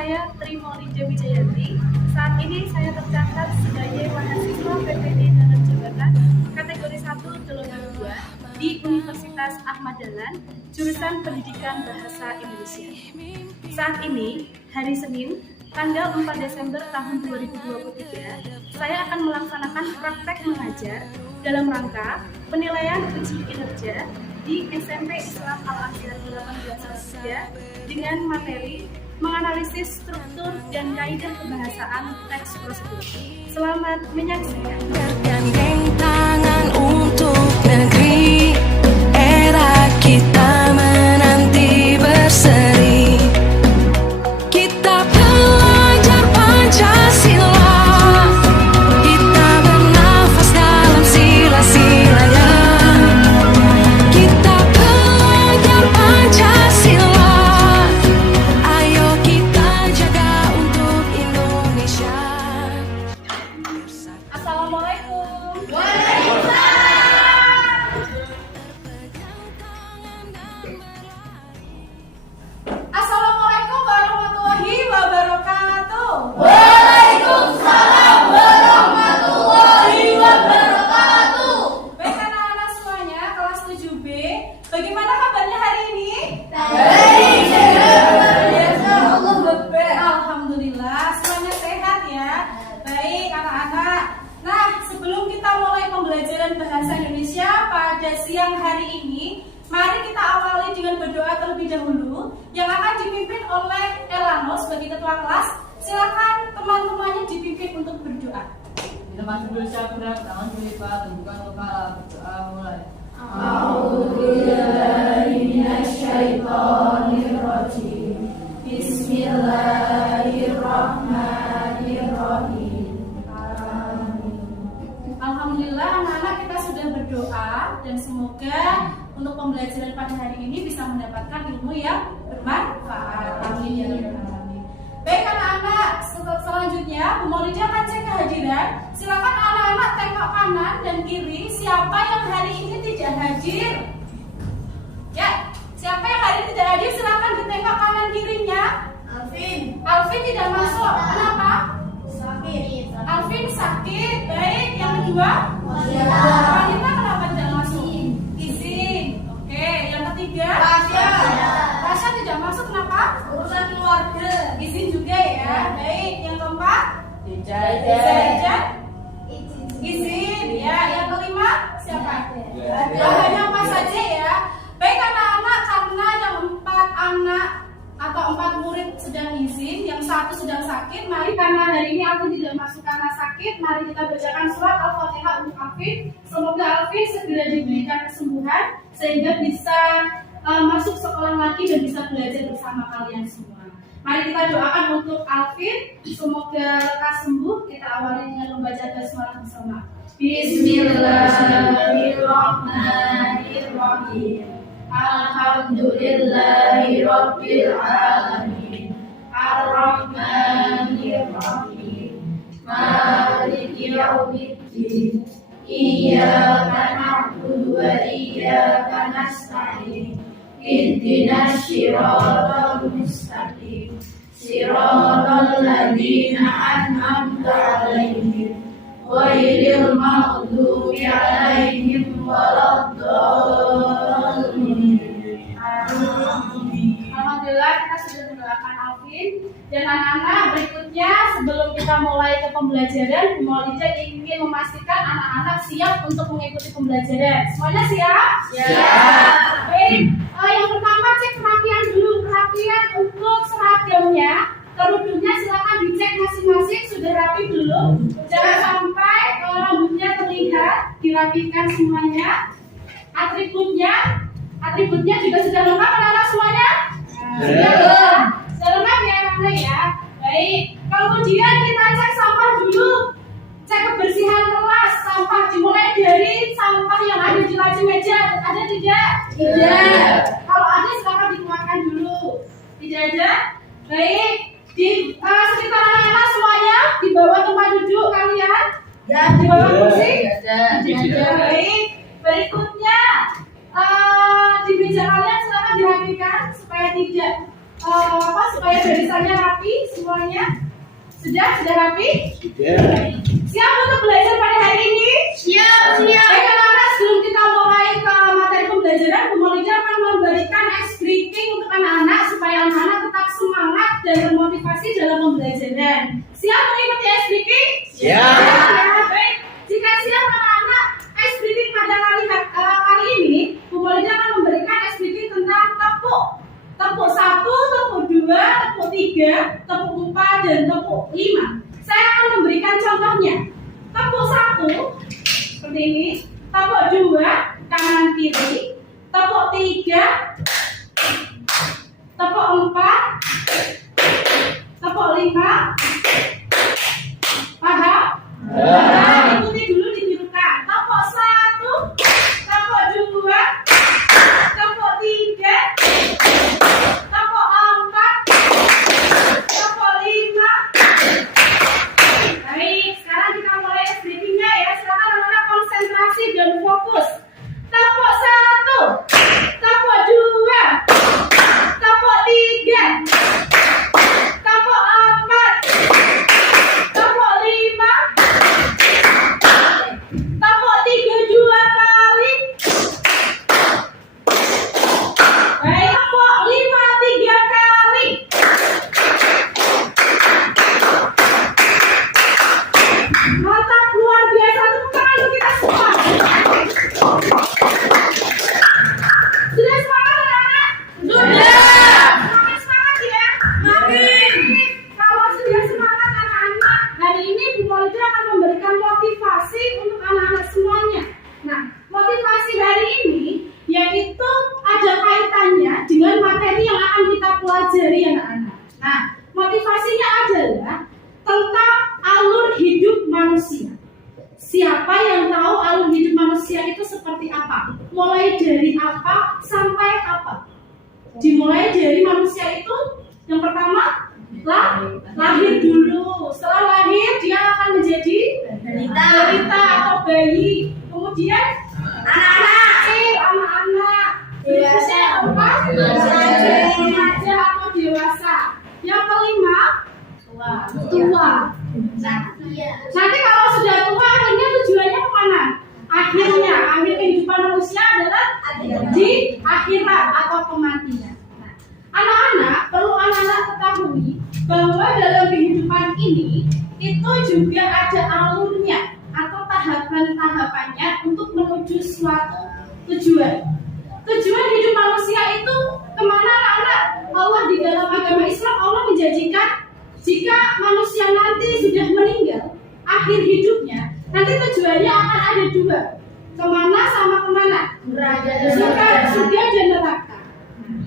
saya Tri Maulida Wijayanti. Saat ini saya tercatat sebagai mahasiswa PPD Dalam Jabatan kategori 1 golongan 2 di Universitas Ahmad Dahlan, jurusan Pendidikan Bahasa Indonesia. Saat ini, hari Senin, tanggal 4 Desember tahun 2023, saya akan melaksanakan praktek mengajar dalam rangka penilaian uji kinerja di SMP Islam Al-Azhar 18 dengan materi menganalisis struktur dan kaidah kebahasaan teks prosedur. Selamat menyaksikan. Bergandeng tangan untuk negeri, era kita menanti berseri. Kita belajar Pancasila, kita bernafas dalam sila-silanya. Kita belajar Pancasila, ayo kita jaga untuk Indonesia. Assalamualaikum. Assalamualaikum warahmatullahi wabarakatuh. Waalaikumsalam warahmatullahi wabarakatuh. Baik anak-anak semuanya, kelas 7B, bagaimana kabarnya hari ini? Baik, saya luar biasa. Allah Akbar. Alhamdulillah, semuanya sehat ya. Baik anak-anak. Nah, sebelum kita mulai pembelajaran bahasa Indonesia pada siang hari ini, mari kita awali dengan berdoa terlebih dahulu yang akan dipimpin oleh Elano sebagai ketua kelas. Silakan teman-temannya dipimpin untuk berdoa. Bila masih berusaha berat, tangan dilipat, tundukkan kepala, berdoa mulai. A'udzubillahiminasyaitonirrajim. Bismillahirrahmanirrahim. Alhamdulillah anak-anak kita sudah berdoa dan semoga untuk pembelajaran pada hari ini bisa mendapatkan ilmu yang bermanfaat. Amin ya rabbal alamin. Baik anak-anak, selanjutnya Bu Maulida akan cek kehadiran. Silakan anak-anak tengok kanan dan kiri siapa yang hari ini tidak hadir. Ya, siapa yang hari ini tidak hadir silakan ditengok kanan kirinya. Alvin tidak masuk. Kenapa? Alvin sakit. Baik, yang kedua? Wanita kenapa tidak masuk? Izin. Oke, yang ketiga? Tasya tidak masuk kenapa? Urusan keluarga. Izin juga ya. Baik, yang keempat? Tidak. Izin. Ya, yang kelima? Siapa? Ada. Hanya apa saja ya. Baik anak-anak, karena yang 4 anak atau 4 murid sedang izin, yang 1 sedang sakit, mari karena hari ini Alvin tidak masuk karena sakit, mari kita bacakan surat Al-Fatihah untuk Alvin. Semoga Alvin segera diberikan kesembuhan sehingga bisa masuk sekolah lagi dan bisa belajar bersama kalian semua. Mari kita doakan untuk Alvin, semoga lekas sembuh. Kita awali dengan membaca basmalah bersama. Bismillahirrahmanirrahim. Alhamdulillahi Rabbil Alamin. Ar-Rahmanir-Rahim. Maliki yaumiddin. Iyyaka na'budu wa iyyaka nasta'in. Ihdinas siratal mustaqim. Siratal ladzina an'amta 'alaihim ghairil maghdubi 'alaihim waladdallin. Alhamdulillah kita sudah mendoakan Alvin dan anak-anak. Berikutnya sebelum kita mulai ke pembelajaran, Bu Maulida ingin memastikan anak-anak siap untuk mengikuti pembelajaran. Semuanya siap? Siap. Baik, yang pertama cek kerapian dulu. Kerapian untuk seragamnya, kerudungnya silakan dicek masing-masing sudah rapi belum. Jangan sampai rambutnya terlihat, dirapikan semuanya. Atributnya juga sudah lengkap anak-anak semuanya? Sudah lengkap ya anak-anak ya? Baik, kemudian kita cek sampah dulu. Cek kebersihan kelas, sampah dimulai dari sampah yang ada di laci meja. Ada tidak? Tidak. Kalau ada silakan dikeluarkan dulu. Tidak ada? Baik, di sekitar anak-anak semuanya di bawah tempat duduk kalian. Ya, Di bawah kursi? Tidak. Tidak ada. Baik, berikutnya di meja kalian silakan dirapikan supaya tidak supaya barisannya rapi. semuanya? Sudah rapi? Sudah. Siap untuk belajar pada hari ini? Siap. Baik anak-anak, sebelum kita mulai ke materi pembelajaran, Bu Maulida akan memberikan ice breaking untuk anak-anak supaya anak-anak tetap semangat dan termotivasi dalam pembelajaran. Siap mengikuti ice breaking? Siap. Ya, baik. Jika siap anak-anak, ice breaking pada kali ini, Bu Maulida akan memberikan ice breaking tentang tepuk. Tepuk 1, tepuk 2, tepuk 3, tepuk 4, dan tepuk 5. Saya akan memberikan contohnya. Tepuk 1 seperti ini, tepuk 2 kanan kiri, tepuk 3, tepuk 4, tepuk 5. Paham? Nah, ikuti dulu ditirukan. Tepuk 1, tepuk 2, tepuk 3, tepuk 4, tepuk 5. Baik, sekarang kita mulai breathing-nya ya. Silakan anak-anak konsentrasi dan fokus. Tepuk 1, tepuk 2, tepuk 3, tepuk 4, tepuk 5, tepuk 3 2 kali. Baik, tepuk 5 3 kali. Mantap, luar biasa. Tepuk tangan untuk kita semua. Sudah semangat anak-anak? Semangat ya. Kalau sudah semangat anak-anak, hari ini Bu Maulida akan memberikan motivasi untuk anak-anak semuanya. Nah, motivasi hari ini yaitu ada kaitannya dengan materi yang akan kita pelajari anak-anak. Nah, motivasinya adalah tentang alur hidup manusia. Siapa yang tahu alur hidup manusia itu seperti apa? Mulai dari apa sampai apa? Dimulai dari manusia itu yang pertama lahir dulu. Setelah lahir dia akan menjadi balita atau bayi. Kemudian anak-anak. Berikutnya yang keempat remaja atau dewasa. Yang kelima tua. Nanti kalau sudah tua akhirnya tujuannya kemana? Akhir kehidupan manusia adalah di akhirat atau kematian. Nah, anak-anak perlu anak-anak ketahui bahwa dalam kehidupan ini itu juga ada alurnya atau tahapan-tahapannya untuk menuju suatu tujuan. Tujuan hidup manusia itu kemana anak-anak? Allah di dalam agama Islam Allah menjanjikan jika manusia nanti sudah meninggal, akhir hidupnya, nanti tujuannya akan ada dua. Kemana sama kemana? Surga dan neraka.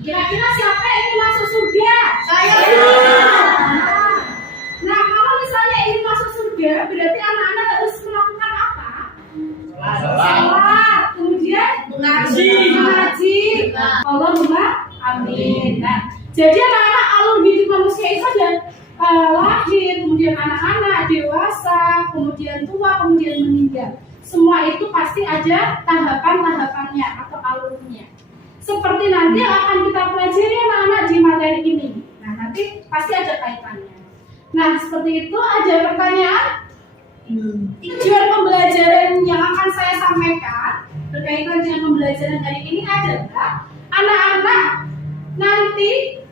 Kira-kira siapa yang ingin masuk surga? Saya. Nah, kalau misalnya ingin masuk surga, berarti anak-anak harus melakukan apa? Salat. Kemudian mengaji. Allahumma amin. Nah, jadi anak-anak alur hidup manusia itu ada lahir, kemudian anak-anak, dewasa, kemudian tua, kemudian meninggal. Semua itu pasti ada tahapan-tahapannya atau alurnya. Seperti nanti yang akan kita pelajari anak-anak di materi ini. Nah, nanti pasti ada kaitannya. Nah, seperti itu. Ada pertanyaan? Tujuan pembelajaran yang akan saya sampaikan berkaitan dengan pembelajaran hari ini adalah anak-anak nanti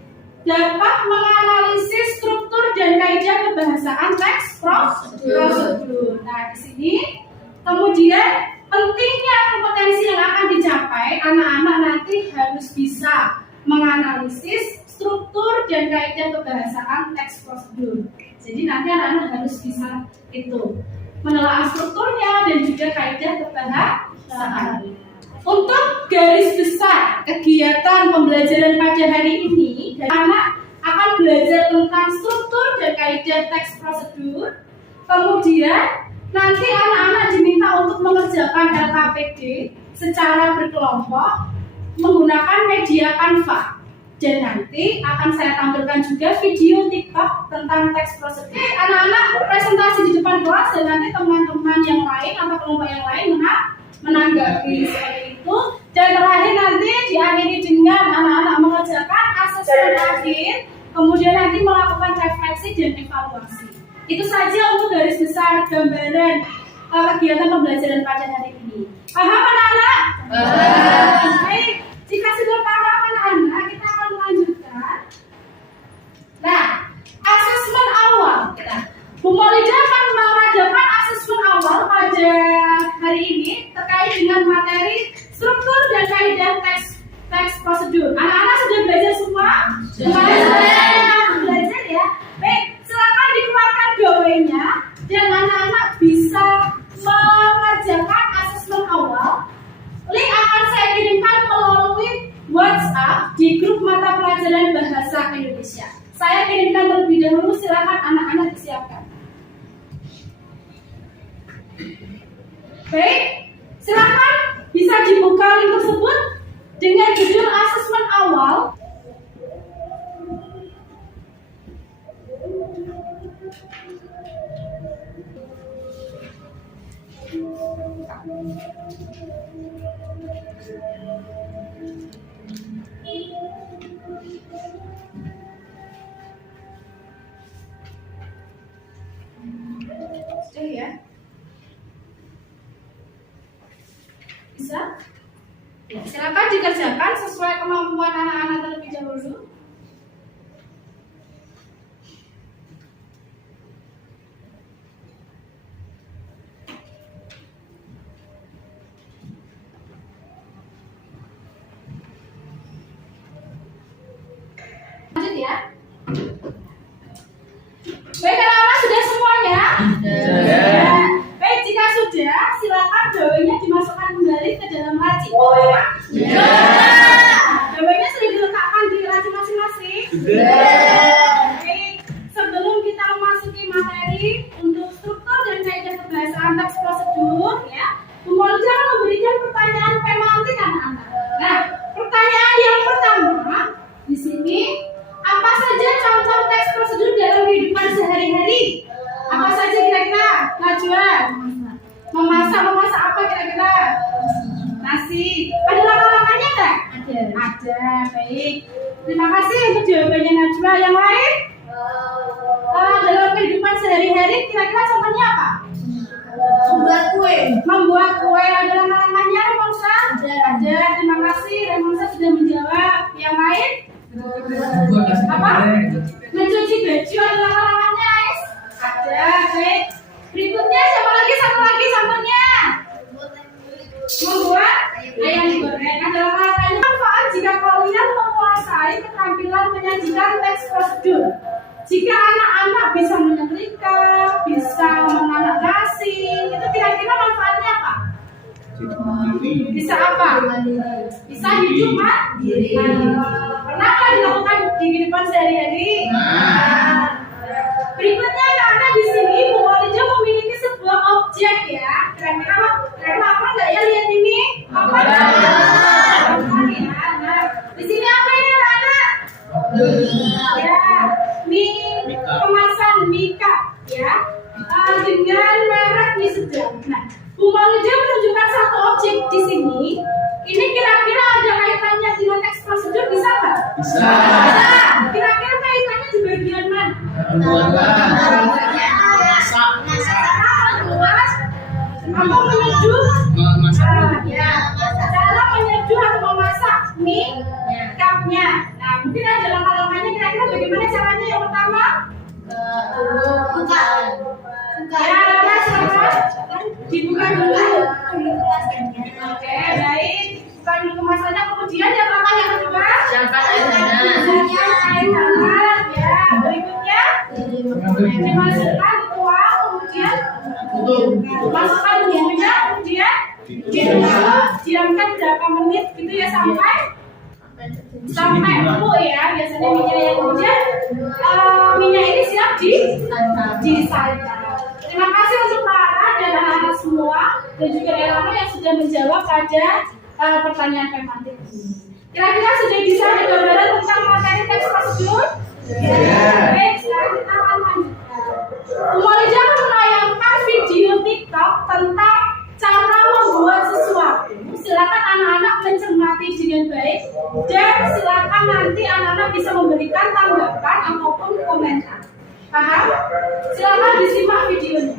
dapat menganalisis struktur dan kaidah kebahasaan teks prosedur. Nah, di sini kemudian pentingnya kompetensi yang akan dicapai anak-anak nanti harus bisa menganalisis struktur dan kaidah kebahasaan teks prosedur. Jadi nanti anak-anak harus bisa itu menelaah strukturnya dan juga kaidah kebahasaan. Untuk garis besar kegiatan pembelajaran pada hari ini, anak akan belajar tentang struktur dan kaidah teks prosedur. Kemudian nanti anak-anak diminta untuk mengerjakan LKPD secara berkelompok menggunakan media Canva. Dan nanti akan saya tampilkan juga video TikTok tentang teks prosedur. Anak-anak presentasi di depan kelas dan nanti teman-teman yang lain atau kelompok yang lain menanggapi seperti itu. Dan terakhir nanti diakhiri dengan anak-anak mengerjakan asesmen akhir kemudian nanti melakukan refleksi dan evaluasi. Itu saja untuk garis besar gambaran kegiatan pembelajaran pada hari ini. Paham anak-anak? Baik, jika sudah paham anak-anak, kita akan melanjutkan. Nah, asesmen awal. Bu Maulida akan mengadakan asesmen awal pada hari ini terkait dengan materi struktur dan kaidah teks prosedur. Anak-anak sudah belajar semua? Sudah belajar ya. Baik, silakan dikeluarkan doanya dan anak-anak bisa mengerjakan asesmen awal. Link akan saya kirimkan melalui WhatsApp di grup mata pelajaran Bahasa Indonesia. Saya kirimkan terlebih dahulu, silakan anak-anak disiapkan. Baik, silakan bisa dibuka link tersebut dengan judul asesmen awal. Sudah ya? Bisa? Ya, silakan dikerjakan sesuai kemampuan anak-anak terlebih dahulu. Lanjut ya. Baik, anak-anak sudah semuanya? Ya. Baik, jika sudah, silakan doanya dimasukkan kembali ke dalam laci. Doanya sudah diletakkan di laci masing-masing. Baik, sebelum kita memasuki materi untuk struktur dan kaidah pembahasan teks prosedur, ya, Bu Maulida akan memberikan pertanyaan pemantik anak-anak. Nah, pertanyaan yang pertama di sini, apa saja contoh teks prosedur dalam kehidupan sehari-hari? Apa saja kira-kira? Najwa, memasak apa kira-kira? Nasi. Ada langkah-langkahnya enggak? Ada. Baik. Terima kasih untuk jawabannya Najwa. Yang lain? Dalam kehidupan sehari-hari kira-kira contohnya apa? Membuat kue. Membuat kue. Ada langkah-langkahnya, Remonsa? Ada. Terima kasih. Remonsa sudah menjawab. Yang lain? Apa? Mencuci baju. Ada langkah-langkahnya, Ais? Ada. Baik. Berikutnya siapa lagi? Satu lagi contohnya. Membuat ayam goreng. Ada langkah-langkahnya. Manfaat jika kalian menguasai keterampilan menyajikan teks prosedur. Jika anak-anak bisa menyetrika, bisa memasak nasi, itu kira-kira manfaatnya apa? Bisa apa? Bisa hidup mandiri. Pernah nggak dilakukan di kehidupan sehari-hari? Berikutnya karena di sini Bu Maulida memiliki sebuah objek ya. Kira-kira apa nggak ya lihat ini? Apa? Ya. Nah, di sini apa ini anak-anak? Ya, mie kemasan Mika ya. Dengan merek mie sedang. Nah, Bu Maulida menunjukkan satu objek di sini. Ini kira-kira ada kaitannya dengan teks prosedur, bisa nggak? Bisa. Kira-kira kaitannya di bagian mana? Atau menyeduh? Ya. Cara menyeduh atau memasak mie cupnya. Nah, mungkin ada langkah-langkahnya. Kira-kira bagaimana caranya? Yang pertama? Ya, silakan dibuka dulu. Oke, baik. Buka dulu kemasannya. Kemudian yang langkah yang kedua? Siapkan air hangat. Ya, berikutnya dimasukkan ke tuang, kemudian masukkan bumbunya, kemudian diamkan berapa menit gitu ya sampai empuk ya. Biasanya minyak yang kemudian minyak ini siap disantap. Terima kasih untuk Lara dan anak-anak semua dan juga Elana yang sudah menjawab pada pertanyaan pemantik ini. Kira-kira sudah bisa ada gambaran tentang materi teks prosedur? Baik, sekarang kita akan lanjutkan. Bu Maulida akan menayangkan video TikTok tentang cara membuat sesuatu. Silakan anak-anak mencermati dengan baik dan silakan nanti anak-anak bisa memberikan tanggapan Silakan disimak videonya.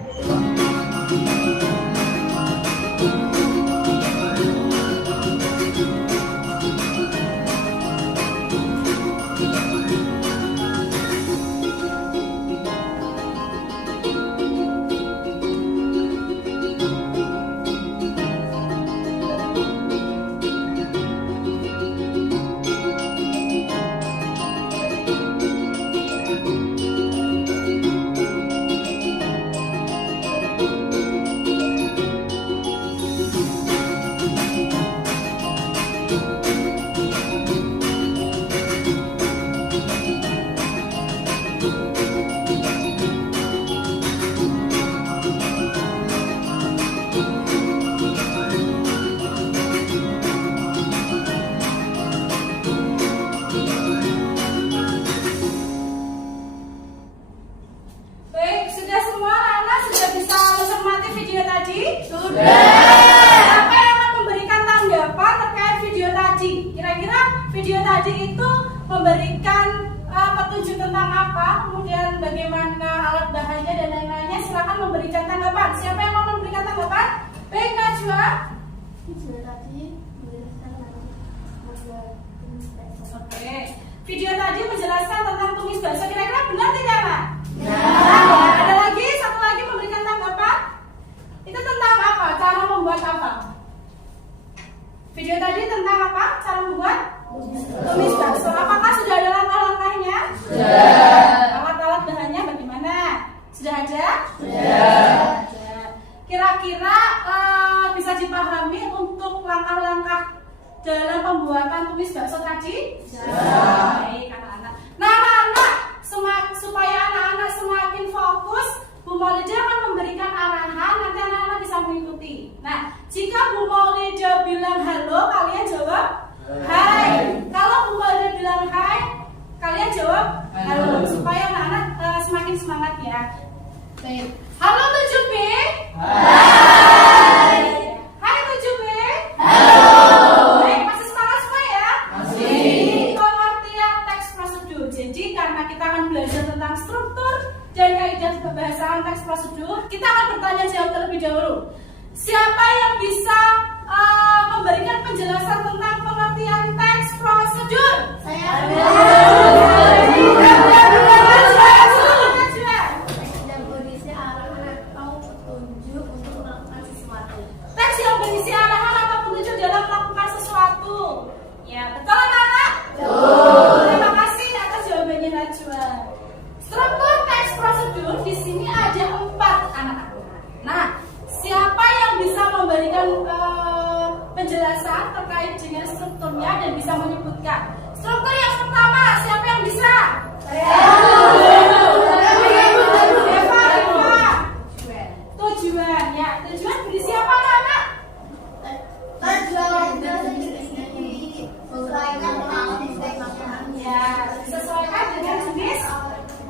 Baik, sudah semua anak sudah bisa mencermati video tadi? Siapa yang akan memberikan tanggapan terkait video tadi? Kira-kira video tadi itu memberikan petunjuk tentang apa? Kemudian bagaimana alat bahannya dan lain-lainnya? Silakan memberikan tanggapan. Siapa yang mau memberikan tanggapan? Baik, Najwa. Oke. Video tadi menjelaskan tentang tumis bakso. Kira-kira benar tidak, Pak? Ada lagi, satu lagi memberikan tanggapan. Itu tentang apa? Cara membuat apa? Video tadi tentang apa? Cara membuat tumis bakso. Apakah sudah ada langkah-langkahnya? Sudah. Alat-alat bahannya bagaimana? Sudah ada? Sudah. Kira-kira bisa dipahami untuk langkah-langkah dalam pembuatan tumis bakso tadi? Baik, anak-anak. Nah, anak-anak, supaya anak-anak semakin fokus, Bu Maulida akan memberikan arahan, nanti anak-anak bisa mengikuti. Nah, jika Bu Maulida bilang halo, kalian jawab hai. Kalau Bu Maulida bilang hai, kalian jawab halo, supaya anak-anak semakin semangat ya. Baik. Halo 7B. Hai. Hai 7B. Halo. Baik, masih semangat semua ya? Masih. Pengertian teks prosedur. Jadi karena kita akan belajar tentang struktur dan kaidah pembahasan teks prosedur, kita akan bertanya jawab terlebih dahulu. Siapa yang bisa memberikan penjelasan tentang pengertian teks prosedur? Saya. Teks yang berisi arahan atau petunjuk dalam melakukan sesuatu. Ya, betul anak-anak? Betul. Terima kasih atas jawabannya Najwa. Struktur teks prosedur di sini ada 4 anak-anak. Nah, siapa yang bisa memberikan penjelasan terkait dengan strukturnya dan bisa menyebutkan? Struktur yang pertama, siapa yang bisa? Tujuan, ya. Tujuan berisi apa anak-anak? Ya, disesuaikan dengan jenis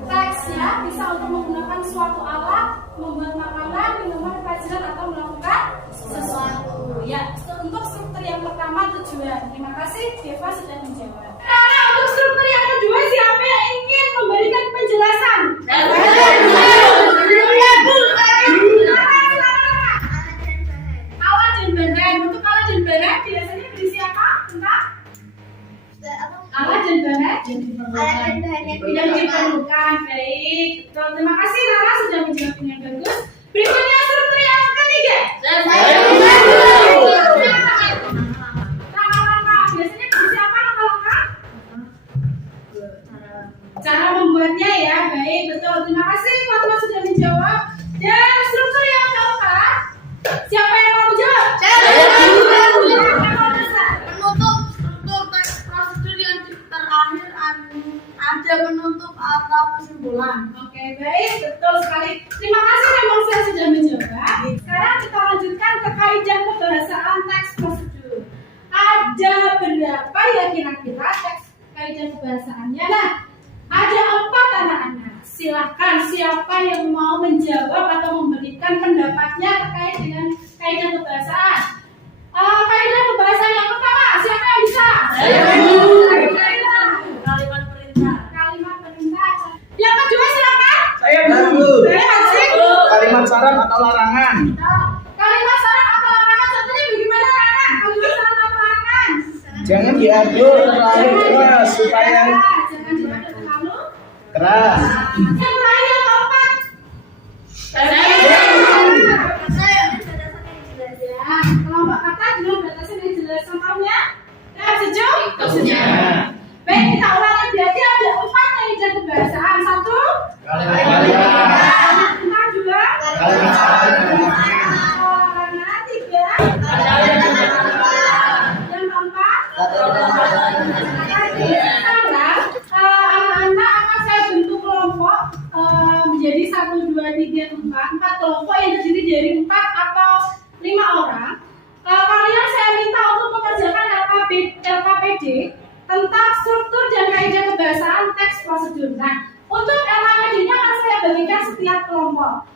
teksnya, bisa untuk menggunakan suatu alat, membuat makanan, minuman, kerajinan atau melakukan sesuatu. Ya, untuk struktur yang pertama tujuan. Terima kasih, Deva sudah menjawab. Nah, untuk struktur yang kedua, siapa yang ingin memberikan penjelasan? Alat dan bahan. Untuk alat dan bahan biasanya berisi apa? Tentang alat dan bahan yang diperlukan. Baik, terima kasih Nana sudah menjawab dengan bagus. Berikutnya struktur yang ketiga. Langkah-langkah biasanya berisi apa langkah-langkah? Cara membuatnya ya. Baik, betul. Terima kasih Fatma sudah menjawab. Dan struktur yang keempat, siapa yang mau menjawab? Penutup struktur teks prosedur yang terakhir ada penutup atau kesimpulan. Oke, baik, betul sekali. Terima kasih memang saya sudah menjawab. Sekarang kita lanjutkan ke kaidah kebahasaan teks prosedur. Ada berapa ya kira-kira teks kaidah kebahasaannya? Nah, ada 4 anak-anak. Silahkan siapa yang mau menjawab syarat atau larangan? Kalimat syarat atau larangan contohnya bagaimana anak? Kalimat syarat atau larangan? Jangan diadu terlalu keras supaya Jangan diadu terlalu keras. Yang terakhir yang keempat. Ya, kelompok kata dengan batasan yang jelas. Contohnya, setuju? Baik, kita ulangi berarti ada 4 kaidah kebahasaan. 1. Kalimat 2. Larangan. 3. Yang keempat. Sekarang anak-anak akan saya bentuk kelompok menjadi 1, 2, 3, 4 kelompok yang terdiri dari 4 atau 5 orang. Kalian saya minta untuk mengerjakan LKPD tentang struktur dan kaidah kebahasaan teks prosedur. Nah, untuk LKPD-nya akan saya bagikan setiap kelompok.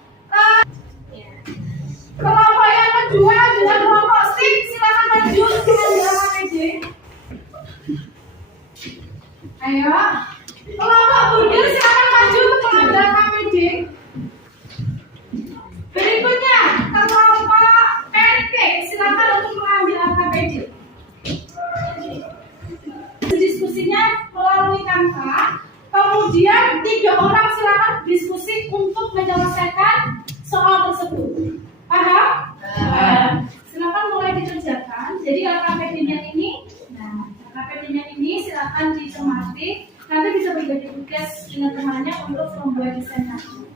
Kelompok yang kedua adalah kelompok STIK. Silakan maju dengan LKPD. Ayo. Kelompok Burger silakan maju untuk mengambil LKPD. Berikutnya kelompok Pancake silakan untuk mengambil LKPD. Diskusinya melalui Canva. Kemudian 3 orang silakan diskusi untuk menyelesaikan soal tersebut. Paham? Silakan mulai dikerjakan. Jadi LKPD-nya ini, LKPD-nya ini silakan dicermati. Nanti bisa berbagi tugas dengan temannya untuk membuat desain hasil.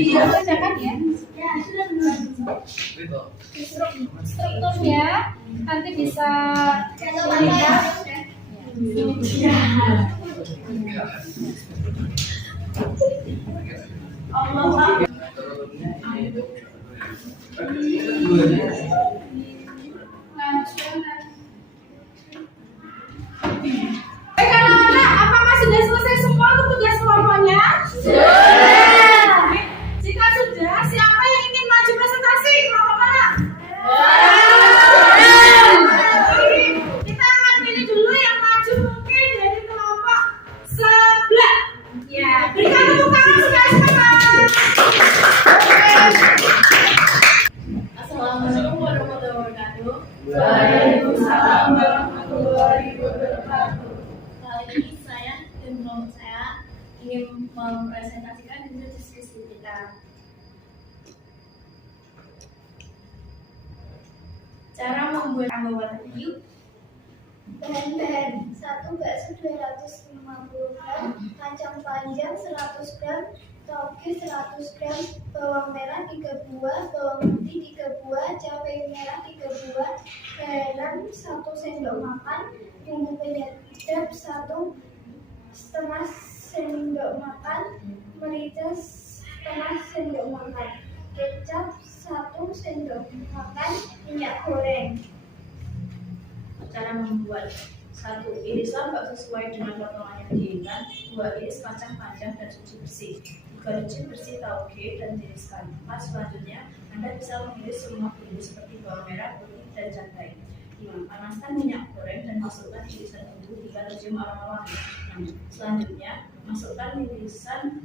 Kerjakan ya. Strukturnya nanti bisa dilihat. Allah. Baik anak-anak, apakah sudah selesai semua tugas kelompoknya? Sudah. Jika sudah, siapa yang ingin maju presentasi? Kelompok mana? Kita akan pilih dulu yang maju mungkin dari kelompok sebelah. Ya, berikan tepuk tangan semangat. Assalamualaikum warahmatullahi wabarakatuh. Waalaikumsalam warahmatullahi wabarakatuh. Kali ini saya dan kelompok saya ingin mempresentasikan hasil diskusi kita. Cara membuat anggota yuk. Bahan-bahan 1 bakso 250 gram, kacang panjang 100 gram, toge 100 gram, bawang merah 3 buah, bawang putih 3 buah, cabai merah 3 buah, garam 1 sendok makan, bumbu penyedap 1,5 sendok makan, merica 1/2 sendok makan, kecap 1 sendok makan, minyak goreng. Cara membuat 1. Irisan bakso sesuai dengan potongan yang diinginkan. 2. Iris kacang panjang dan cuci bersih. 3. Cuci bersih tauge dan tiriskan. 4. Selanjutnya, Anda bisa mengiris semua bumbu seperti bawang merah, putih, dan cabai. 5. Panaskan minyak goreng dan masukkan irisan bumbu hingga tercium aroma wangi. 6. Selanjutnya, masukkan irisan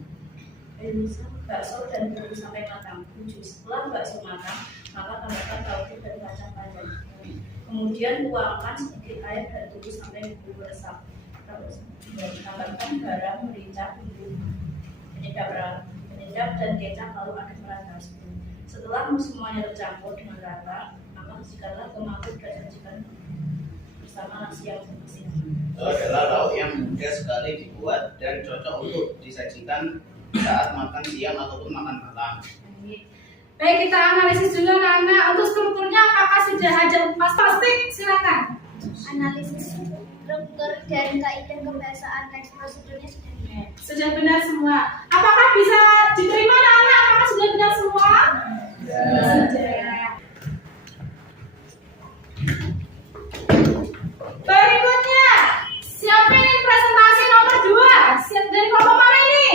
bakso dan bumbu sampai matang. 7. Setelah bakso matang, maka tambahkan tauge dan kacang panjang. Kemudian tuangkan sedikit air dan tunggu sampai bumbu meresap. Tambahkan garam, merica, bumbu penyedap dan kecap lalu aduk merata. Setelah semuanya tercampur dengan rata, maka masukkanlah ke mangkuk dan sajikan bersama nasi yang bersih. adalah lauk yang mudah sekali dibuat dan cocok untuk disajikan saat makan siang ataupun makan malam. Baik, kita analisis dulu anak-anak. Untuk strukturnya apakah sudah ada pasti? Silakan. Analisis struktur dan kaidah kebahasaan teks prosedurnya sudah benar. Sudah benar semua. Apakah bisa diterima anak-anak? Apakah sudah benar semua? Sudah. Berikutnya, siapa yang presentasi nomor 2? Dari kelompok mana ini?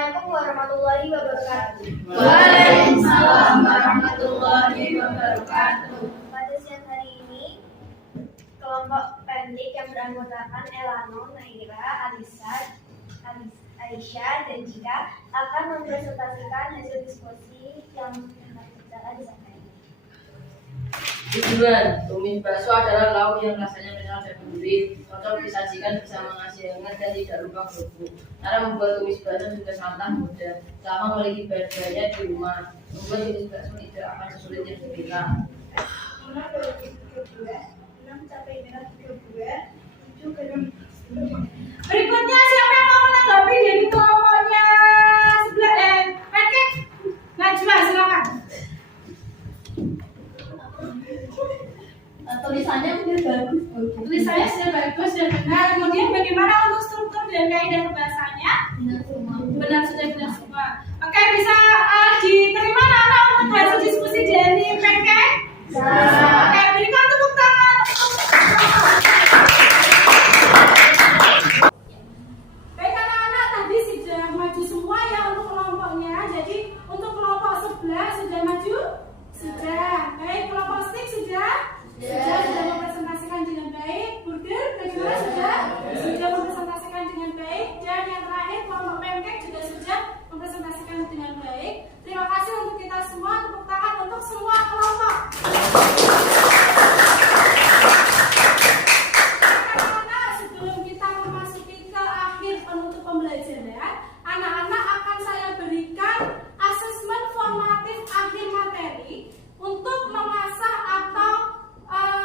Assalamualaikum warahmatullahi wabarakatuh. Waalaikumsalam warahmatullahi wabarakatuh. Pada siang hari ini, kelompok pendik yang beranggotakan Elano, Naira, Aisyah, dan Jika akan mempresentasikan hasil diskusi yang akan disampaikan. Tujuan, tumis bakso adalah lauk yang rasanya kenyal dan gurih, cocok disajikan bersama nasi hangat dan tidak lupa kerupuk. Cara membuat tumis bakso juga sangat mudah, selama memiliki bahan-bahannya di rumah. Membuat tumis bakso tidak akan sesulit yang dikira. 5 32, 6 cabai merah 32, 7 garam. Berikutnya siapa yang mau menanggapi dari kelompoknya sebelah pancake? Najwa, silakan. Tulisannya mungkin bagus. Tulisannya sudah bagus dan benar. Kemudian bagaimana untuk struktur dan kaidah pembahasannya? Benar, sudah benar semua. Oke, bisa diterima anak-anak untuk hasil diskusi dari pancake? Oke, berikan tepuk tangan. Baik anak-anak, tadi sudah maju semua ya untuk kelompoknya. Jadi untuk kelompok sebelah sudah maju? Sudah. Baik, kelompok stick sudah? Sudah mempresentasikan dengan baik. Burger bagaimana sudah mempresentasikan dengan baik. Dan yang terakhir kelompok pancake juga sudah mempresentasikan dengan baik. Terima kasih untuk kita semua. Tepuk tangan untuk semua kelompok. Anak-anak, sebelum kita memasuki ke akhir penutup pembelajaran, anak-anak akan saya berikan asesmen formatif akhir materi untuk mengasah atau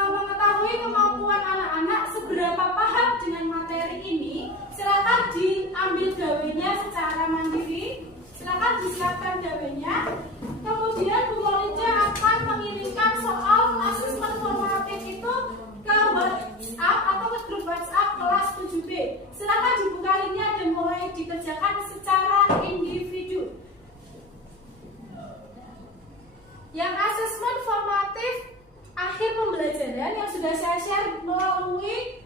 mengetahui kemampuan anak-anak seberapa paham dengan materi ini. Silakan diambil gawenya secara mandiri. Silakan disiapkan gawenya. Kemudian Bu Molinca akan mengirimkan soal asesmen formatif itu ke WhatsApp atau ke grup WhatsApp kelas 7B. Silakan dibuka linknya dan mulai dikerjakan secara individu. Yang asesmen formatif akhir pembelajaran yang sudah saya share melalui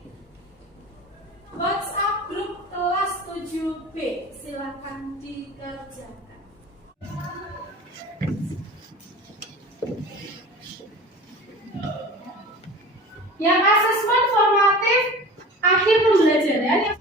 WhatsApp grup kelas 7B. Silakan dikerjakan. Yang asesmen formatif akhir pembelajaran yang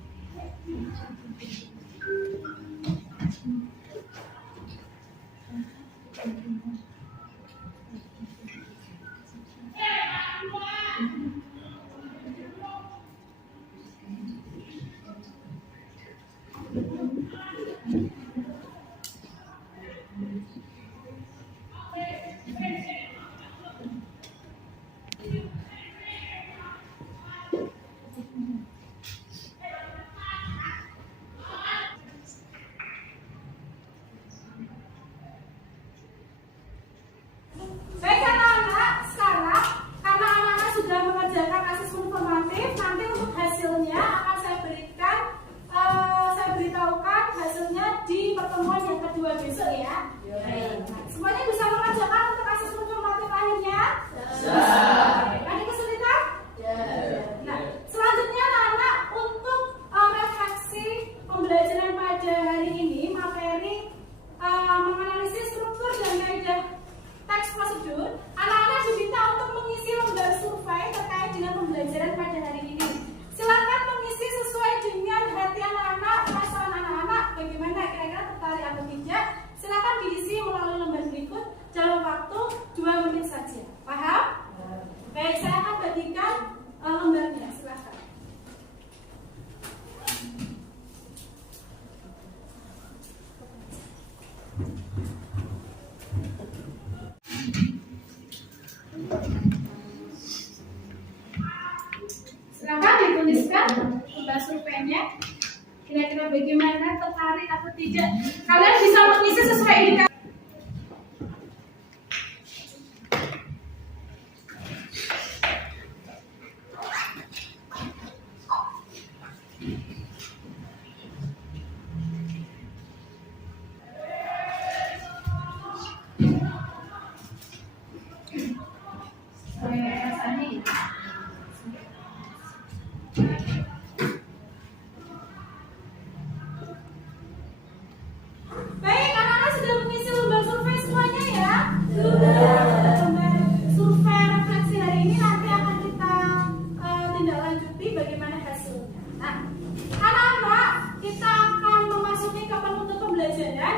baik anak-anak, sekarang karena anak-anak sudah mengerjakan asesmen formatif, nanti untuk hasilnya akan saya beritahukan hasilnya di pertemuan yang kedua besok ya. Nah, semuanya bisa mengerjakan untuk asesmen formatif akhirnya? Ada kesulitan? Nah, selanjutnya anak-anak untuk refleksi pembelajaran pada hari ini materi menganalisis struktur dan kaidah teks prosedur, anak-anak diminta untuk mengisi lembar survei terkait dengan pembelajaran pada hari ini. Silakan mengisi sesuai dengan hati anak-anak, perasaan anak-anak, bagaimana kira-kira tertarik atau tidak. Silakan diisi melalui lembar berikut dalam waktu 2 menit saja. Paham?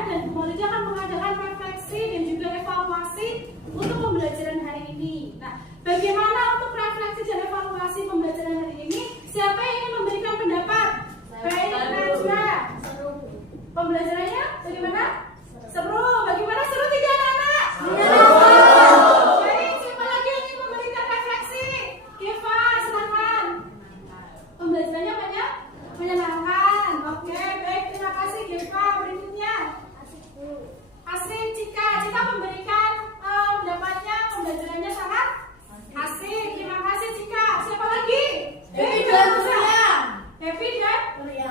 dan Bu Maulida akan mengadakan refleksi dan juga evaluasi untuk pembelajaran hari ini. Nah, bagaimana untuk refleksi dan evaluasi pembelajaran hari ini? Siapa yang ingin memberikan pendapat? Baik, Najwa. Pembelajarannya bagaimana? Seru. Bagaimana seru tidak anak-anak? Baik, siapa lagi yang ingin memberikan refleksi? Keva, silakan. Pembelajarannya banyak? Menyenangkan. Oke, baik. Terima kasih, Keva. Berikutnya. Asik, Cika. Cika memberikan pendapatnya. Pembelajarannya sangat asik. Terima kasih, Cika. Siapa lagi? Happy dan ceria. Happy dan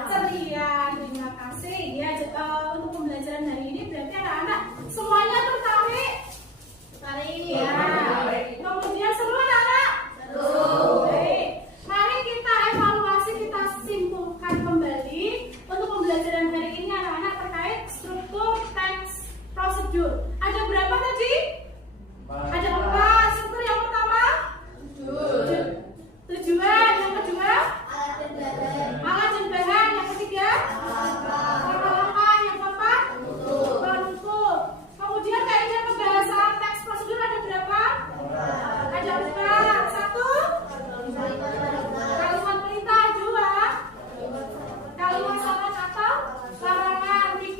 ceria. Terima kasih. Ya, untuk pembelajaran hari ini berarti anak-anak semuanya tertarik. Ya. Kemudian seru anak-anak? Baik. Mari kita evaluasi, kita simpulkan kembali untuk pembelajaran hari ini anak-anak terkait struktur teks prosedur. Ada berapa tadi? Ada 4. Struktur yang pertama? Tujuan. Yang kedua? Alat dan bahan. Yang ketiga? Langkah-langkah. Yang keempat? Penutup. Kemudian kaidah pembahasan teks prosedur ada berapa? Ada 4. 1. Kalimat perintah. 2. Kalimat syarat atau larangan. 3.